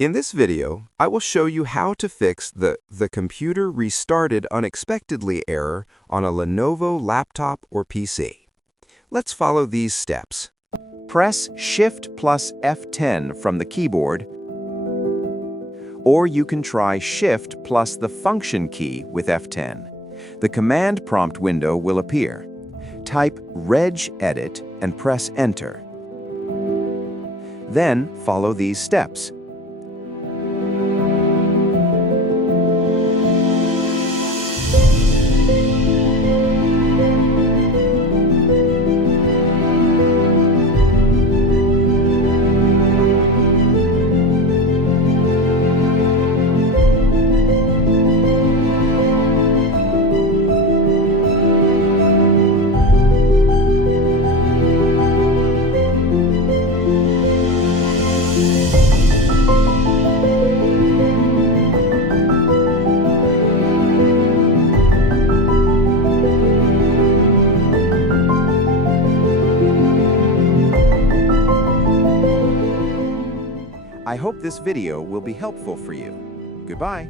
In this video, I will show you how to fix the computer restarted unexpectedly error on a Lenovo laptop or PC. Let's follow these steps. Press Shift plus F10 from the keyboard, or you can try Shift plus the function key with F10. The command prompt window will appear. Type regedit and press Enter. Then follow these steps. I hope this video will be helpful for you. Goodbye.